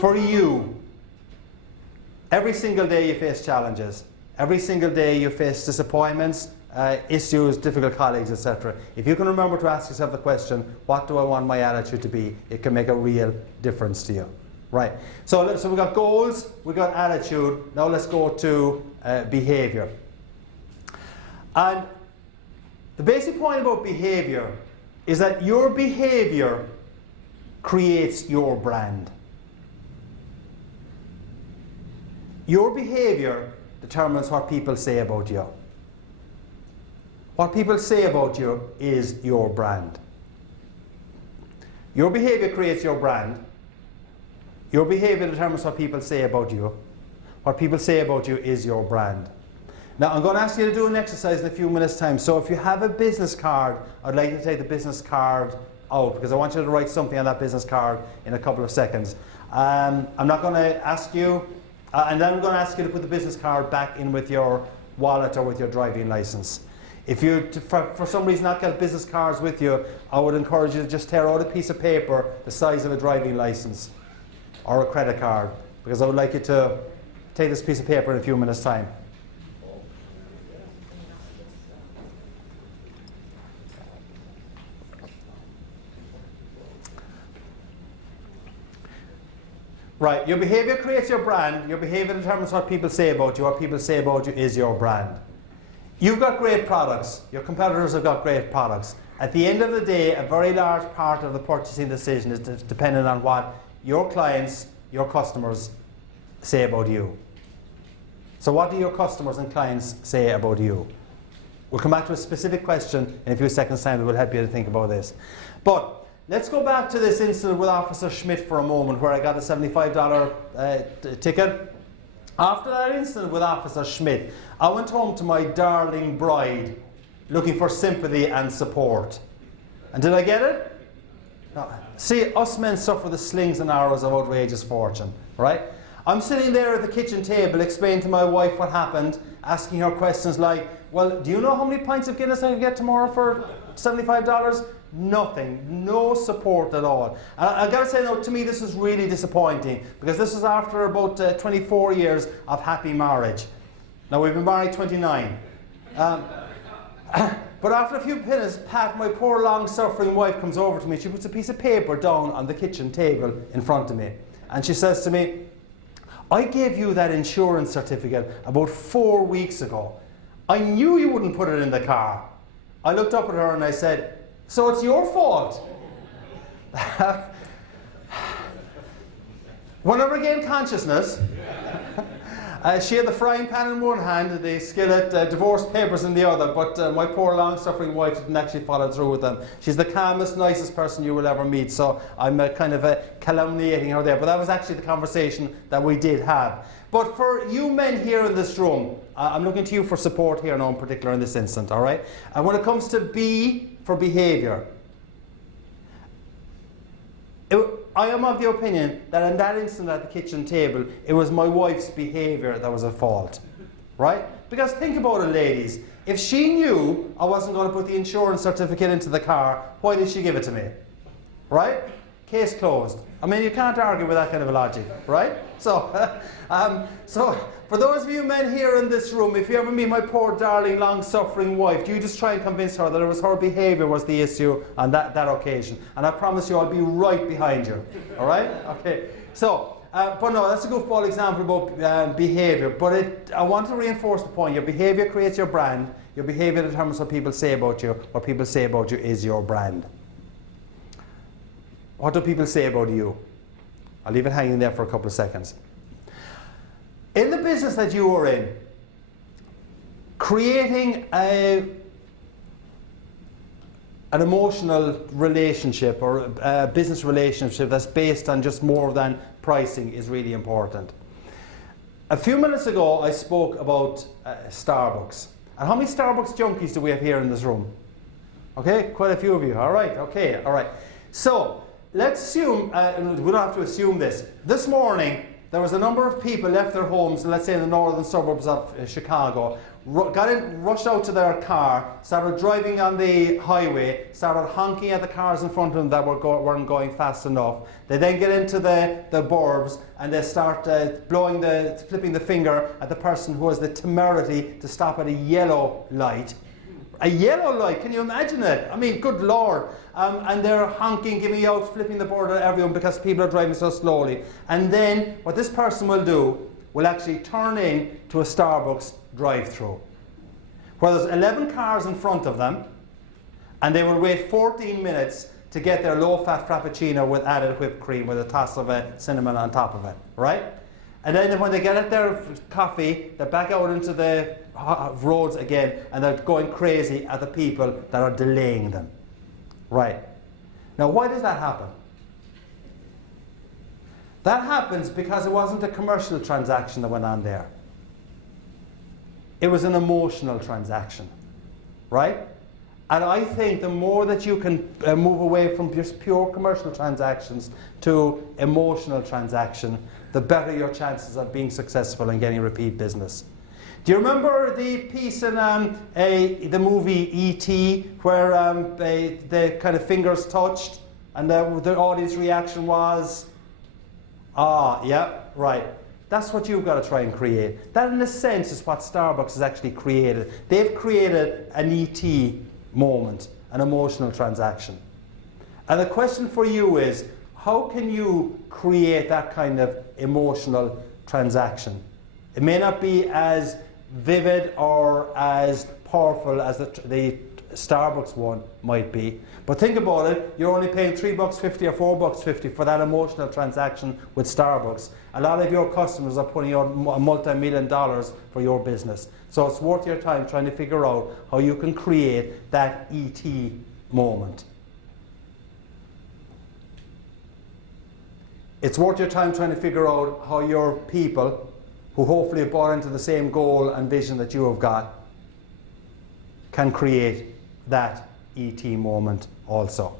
For you, every single day you face challenges. Every single day you face disappointments, issues, difficult colleagues, etc. If you can remember to ask yourself the question, what do I want my attitude to be? It can make a real difference to you. Right. So we've got goals, we've got attitude. Now let's go to behavior. And the basic point about behavior is that your behavior creates your brand. Your behavior determines what people say about you. What people say about you is your brand. Your behavior creates your brand. Your behavior determines what people say about you. What people say about you is your brand. Now I'm going to ask you to do an exercise in a few minutes' time. So if you have a business card, I'd like you to take the business card out because I want you to write something on that business card in a couple of seconds. I'm not going to ask you, and then I'm going to ask you to put the business card back in with your wallet or with your driving license. If you, for some reason, not get business cards with you, I would encourage you to just tear out a piece of paper the size of a driving license or a credit card, because I would like you to take this piece of paper in a few minutes' time. Right, your behavior creates your brand. Your behavior determines what people say about you. What people say about you is your brand. You've got great products. Your competitors have got great products. At the end of the day, a very large part of the purchasing decision is dependent on what your clients, your customers say about you. So what do your customers and clients say about you? We'll come back to a specific question in a few seconds' time that will help you to think about this. But let's go back to this incident with Officer Schmidt for a moment, where I got a $75 ticket. After that incident with Officer Schmidt, I went home to my darling bride looking for sympathy and support. And did I get it? No. See, us men suffer the slings and arrows of outrageous fortune, right? I'm sitting there at the kitchen table explaining to my wife what happened, asking her questions like, well, do you know how many pints of Guinness I can get tomorrow for $75? Nothing, no support at all. And I've got to say, no, to me this was really disappointing, because this was after about 24 years of happy marriage. Now we've been married 29. But after a few minutes, Pat, my poor long-suffering wife, comes over to me. She puts a piece of paper down on the kitchen table in front of me. And she says to me, I gave you that insurance certificate about 4 weeks ago. I knew you wouldn't put it in the car. I looked up at her and I said, so it's your fault. When I regained consciousness, she had the frying pan in one hand, the skillet, divorce papers in the other, but my poor long-suffering wife didn't actually follow through with them. She's the calmest, nicest person you will ever meet, so I'm kind of calumniating her there. But that was actually the conversation that we did have. But for you men here in this room, I'm looking to you for support here now in particular in this instant, all right? And when it comes to B for behavior, I am of the opinion that in that instant at the kitchen table, it was my wife's behavior that was at fault, right? Because think about it, ladies. If she knew I wasn't going to put the insurance certificate into the car, why did she give it to me, right? Case closed. I mean, you can't argue with that kind of a logic, right? So, so for those of you men here in this room, if you ever meet my poor darling long-suffering wife, you just try and convince her that it was her behaviour was the issue on that occasion. And I promise you I'll be right behind you, all right? Okay, so, but no, that's a goofball example about behaviour, but I want to reinforce the point. Your behaviour creates your brand. Your behaviour determines what people say about you. What people say about you is your brand. What do people say about you? I'll leave it hanging there for a couple of seconds. In the business that you are in, creating an emotional relationship or a business relationship that's based on just more than pricing is really important. A few minutes ago, I spoke about Starbucks. And how many Starbucks junkies do we have here in this room? Okay, quite a few of you. All right, okay, all right. So, let's assume, we don't have to assume this. This morning, there was a number of people left their homes, let's say in the northern suburbs of Chicago, rushed out to their car, started driving on the highway, started honking at the cars in front of them that weren't going fast enough. They then get into the burbs and they start flipping the finger at the person who has the temerity to stop at a yellow light. A yellow light, can you imagine it? I mean, good Lord. And they're honking, giving out, flipping the board at everyone because people are driving so slowly. And then what this person will do will actually turn in to a Starbucks drive-through, where there's 11 cars in front of them, and they will wait 14 minutes to get their low-fat frappuccino with added whipped cream with a toss of cinnamon on top of it, right? And then when they get at their coffee, they're back out into the roads again, and they're going crazy at the people that are delaying them, right? Now, why does that happen? That happens because it wasn't a commercial transaction that went on there. It was an emotional transaction, right? And I think the more that you can move away from just pure commercial transactions to emotional transaction, the better your chances of being successful and getting repeat business. Do you remember the piece in the movie E.T. where the kind of fingers touched and the audience reaction was, ah, yeah, right. That's what you've got to try and create. That, in a sense, is what Starbucks has actually created. They've created an E.T. moment, an emotional transaction. And the question for you is, how can you create that kind of emotional transaction? It may not be as vivid or as powerful as the Starbucks one might be, but think about it, you're only paying $3.50 or $4.50 for that emotional transaction with Starbucks. A lot of your customers are putting out multi-million dollars for your business. So it's worth your time trying to figure out how you can create that ET moment. It's worth your time trying to figure out how your people, who hopefully have bought into the same goal and vision that you have got, can create that ET moment also.